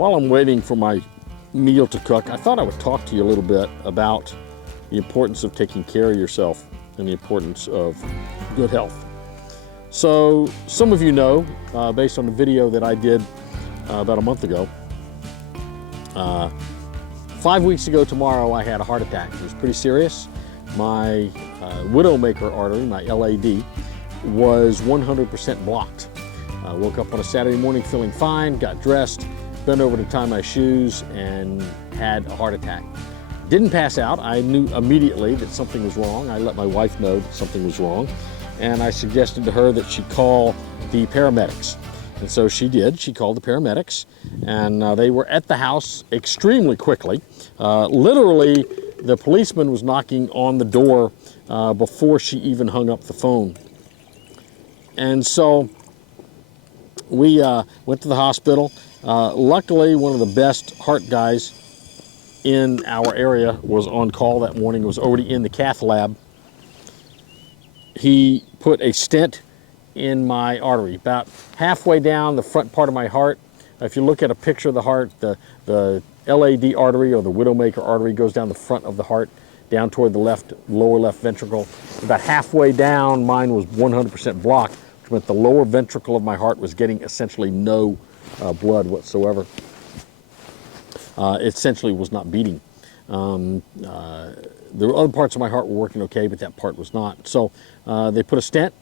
While I'm waiting for my meal to cook, I thought I would talk to you a little bit about the importance of taking care of yourself and the importance of good health. So some of you know, based on the video that I did about a month ago, 5 weeks ago tomorrow I had a heart attack. It was pretty serious. My widowmaker artery, my LAD, was 100% blocked. I woke up on a Saturday morning feeling fine, got dressed, bent over to tie my shoes, and had a heart attack. Didn't pass out. I knew immediately that something was wrong. I let my wife know that something was wrong, and I suggested to her that she call the paramedics. And so she did. She called the paramedics, and they were at the house extremely quickly. Literally, the policeman was knocking on the door before she even hung up the phone. And so we went to the hospital. Luckily, one of the best heart guys in our area was on call that morning, was already in the cath lab. He put a stent in my artery, about halfway down the front part of my heart. If you look at a picture of the heart, the LAD artery, or the widowmaker artery, goes down the front of the heart, down toward the lower left ventricle. About halfway down, mine was 100% blocked, which meant the lower ventricle of my heart was getting essentially no blood whatsoever. It essentially was not beating. The other parts of my heart were working okay, but that part was not. So they put a stent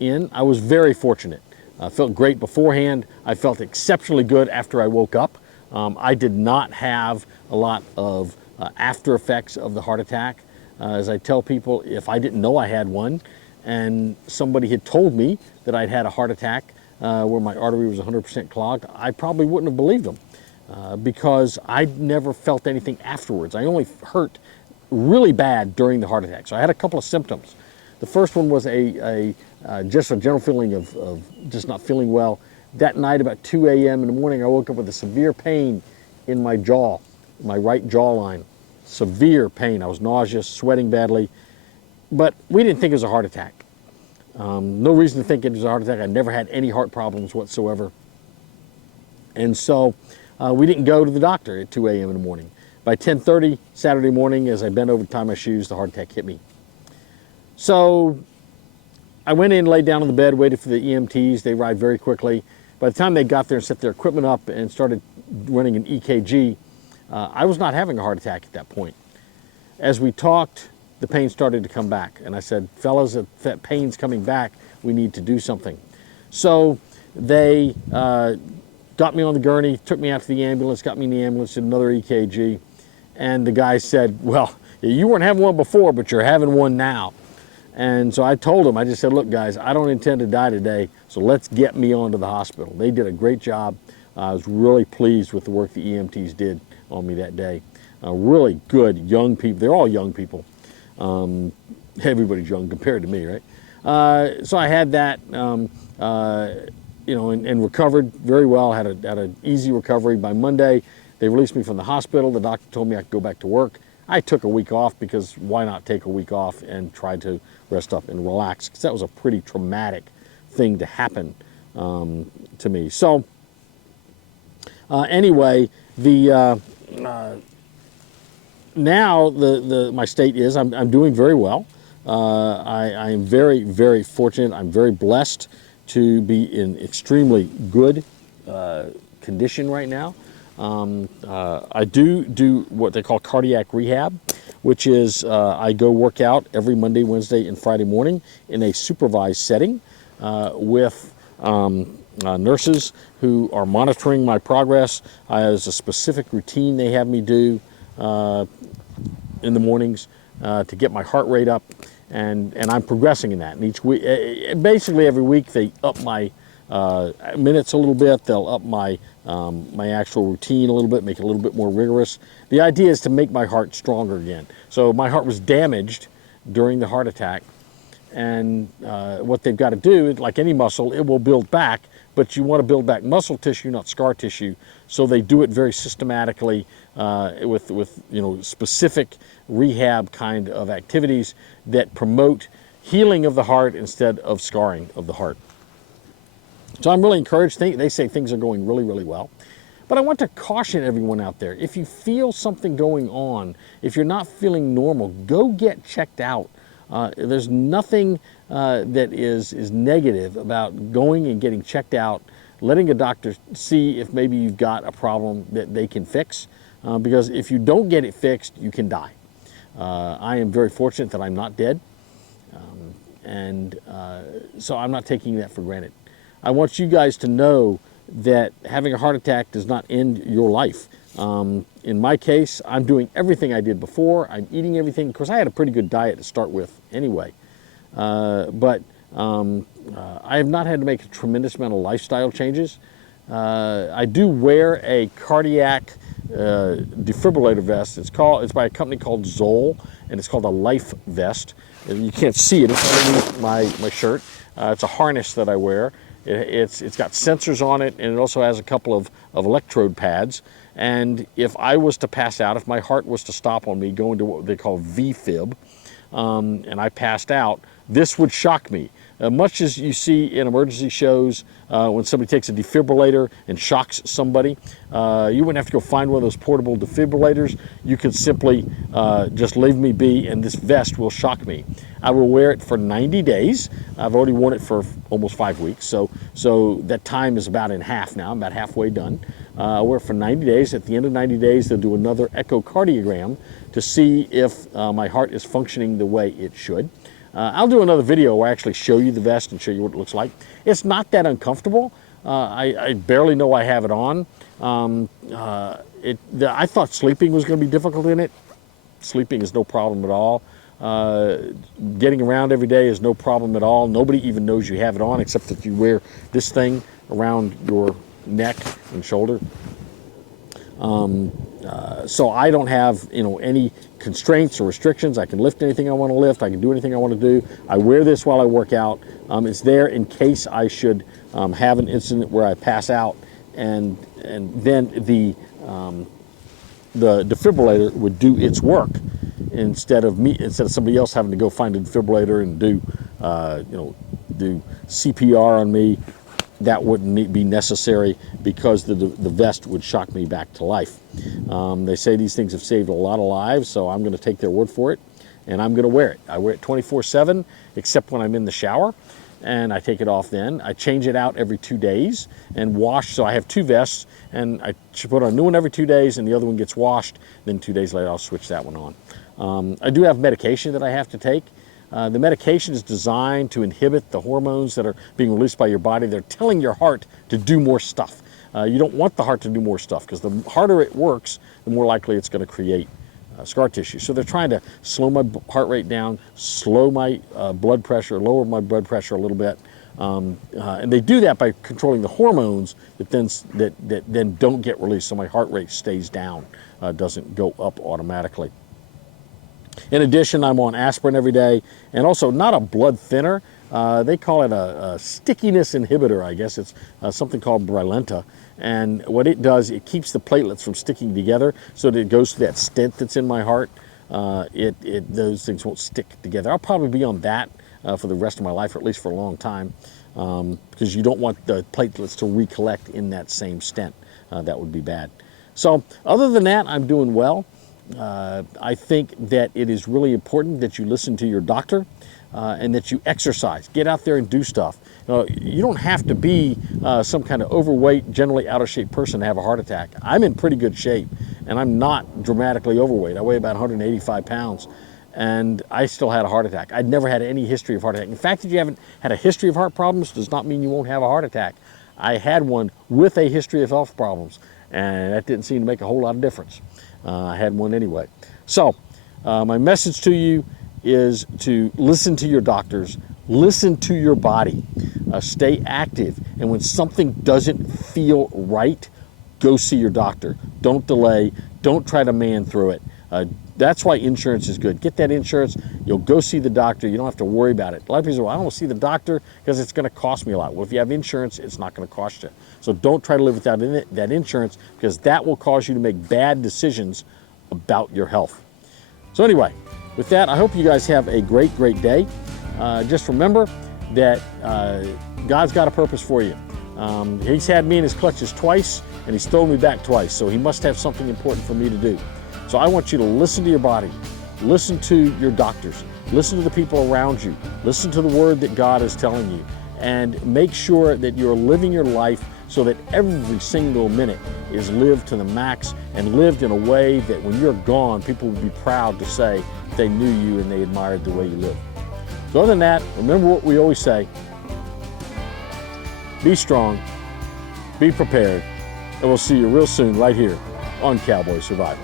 in. I was very fortunate. I felt great beforehand. I felt exceptionally good after I woke up. I did not have a lot of after effects of the heart attack. As I tell people, if I didn't know I had one and somebody had told me that I'd had a heart attack where my artery was 100% clogged, I probably wouldn't have believed them because I never felt anything afterwards. I only hurt really bad during the heart attack. So I had a couple of symptoms. The first one was just a general feeling of just not feeling well. That night about 2 a.m. in the morning, I woke up with a severe pain in my jaw, my right jawline. Severe pain. I was nauseous, sweating badly, but we didn't think it was a heart attack. No reason to think it was a heart attack. I never had any heart problems whatsoever. And so we didn't go to the doctor at 2 a.m. in the morning. By 10:30 Saturday morning, as I bent over to tie my shoes, the heart attack hit me. So I went in, laid down on the bed, waited for the EMTs. They arrived very quickly. By the time they got there and set their equipment up and started running an EKG, I was not having a heart attack at that point. As we talked, the pain started to come back. And I said, fellas, if that pain's coming back, we need to do something. So they got me on the gurney, took me out to the ambulance, got me in the ambulance, did another EKG. And the guy said, well, you weren't having one before, but you're having one now. And so I told him, I just said, look, guys, I don't intend to die today, so let's get me onto the hospital. They did a great job. I was really pleased with the work the EMTs did on me that day. Really good young people. They're all young people. Everybody's young compared to me, right? So I had that, and recovered very well. Had an easy recovery. By Monday, they released me from the hospital. The doctor told me I could go back to work. I took a week off because why not take a week off and try to rest up and relax, because that was a pretty traumatic thing to happen to me. So anyway, now my state is I'm doing very well. I am very, very fortunate. I'm very blessed to be in extremely good condition right now. I do what they call cardiac rehab, which is I go work out every Monday, Wednesday, and Friday morning in a supervised setting with nurses who are monitoring my progress. There's a specific routine they have me do in the mornings to get my heart rate up, and I'm progressing in that. And each week, basically every week, they up my minutes a little bit. They'll up my my actual routine a little bit, make it a little bit more rigorous. The idea is to make my heart stronger again. So my heart was damaged during the heart attack, and what they've got to do, like any muscle, it will build back, but you want to build back muscle tissue, not scar tissue. So they do it very systematically with specific rehab kind of activities that promote healing of the heart instead of scarring of the heart. So I'm really encouraged. They say things are going really, really well. But But I want to caution everyone out there, if you feel something going on, if you're not feeling normal, go get checked out. There's nothing that is negative about going and getting checked out, letting a doctor see if maybe you've got a problem that they can fix, because if you don't get it fixed, you can die. I am very fortunate that I'm not dead, and so I'm not taking that for granted. I want you guys to know that having a heart attack does not end your life. In my case, I'm doing everything I did before. I'm eating everything. Of course, I had a pretty good diet to start with anyway. But I have not had to make a tremendous amount of lifestyle changes. I do wear a cardiac defibrillator vest. It's by a company called Zoll, and it's called a Life Vest. You can't see it. It's underneath my shirt. It's a harness that I wear. It's got sensors on it, and it also has a couple of electrode pads. And if I was to pass out, if my heart was to stop on me, go into what they call VFib, and I passed out, this would shock me. Much as you see in emergency shows when somebody takes a defibrillator and shocks somebody, you wouldn't have to go find one of those portable defibrillators. You could simply just leave me be, and this vest will shock me. I will wear it for 90 days. I've already worn it for almost 5 weeks, so that time is about in half now. I'm about halfway done. I'll wear it for 90 days. At the end of 90 days, they'll do another echocardiogram to see if my heart is functioning the way it should. I'll do another video where I actually show you the vest and show you what it looks like. It's not that uncomfortable. I barely know I have it on. I thought sleeping was going to be difficult in it. Sleeping is no problem at all. Getting around every day is no problem at all. Nobody even knows you have it on except that you wear this thing around your neck and shoulder. So I don't have any constraints or restrictions. I can lift anything I want to lift. I can do anything I want to do. I wear this while I work out. It's there in case I should have an incident where I pass out, and then the defibrillator would do its work instead of somebody else having to go find a defibrillator and do CPR on me. That wouldn't be necessary because the vest would shock me back to life. They say these things have saved a lot of lives, so I'm going to take their word for it, and I'm going to wear it. I wear it 24/7, except when I'm in the shower, and I take it off then. I change it out every 2 days and wash, so I have two vests, and I put on a new one every 2 days, and the other one gets washed. Then 2 days later, I'll switch that one on. I do have medication that I have to take. The medication is designed to inhibit the hormones that are being released by your body. They're telling your heart to do more stuff. You don't want the heart to do more stuff because the harder it works, the more likely it's going to create scar tissue. So they're trying to slow my heart rate down, slow my blood pressure, lower my blood pressure a little bit. And they do that by controlling the hormones that then don't get released, so my heart rate stays down, doesn't go up automatically. In addition, I'm on aspirin every day, and also not a blood thinner. They call it a stickiness inhibitor, I guess. It's something called Brilinta. And what it does, it keeps the platelets from sticking together so that it goes to that stent that's in my heart. Those things won't stick together. I'll probably be on that for the rest of my life, or at least for a long time, because you don't want the platelets to recollect in that same stent. That would be bad. So other than that, I'm doing well. I think that it is really important that you listen to your doctor and that you exercise. Get out there and do stuff. You don't have to be some kind of overweight, generally out of shape person to have a heart attack. I'm in pretty good shape, and I'm not dramatically overweight. I weigh about 185 pounds, and I still had a heart attack. I'd never had any history of heart attack. In fact, that you haven't had a history of heart problems does not mean you won't have a heart attack. I had one with a history of health problems, and that didn't seem to make a whole lot of difference. I had one anyway. So my message to you is to listen to your doctors, listen to your body, stay active, and when something doesn't feel right, go see your doctor. Don't delay, don't try to man through it. That's why insurance is good. Get that insurance, you'll go see the doctor, you don't have to worry about it. A lot of people say, well, I don't want to see the doctor because it's going to cost me a lot. Well, if you have insurance, it's not going to cost you. So don't try to live without that insurance, because that will cause you to make bad decisions about your health. So anyway, with that, I hope you guys have a great day. Just remember that God's got a purpose for you. He's had me in his clutches twice, and he's thrown me back twice, so he must have something important for me to do. So I want you to listen to your body, listen to your doctors, listen to the people around you, listen to the word that God is telling you, and make sure that you're living your life so that every single minute is lived to the max and lived in a way that when you're gone, people will be proud to say they knew you and they admired the way you lived. So other than that, remember what we always say: be strong, be prepared, and we'll see you real soon right here on Cowboy Survival.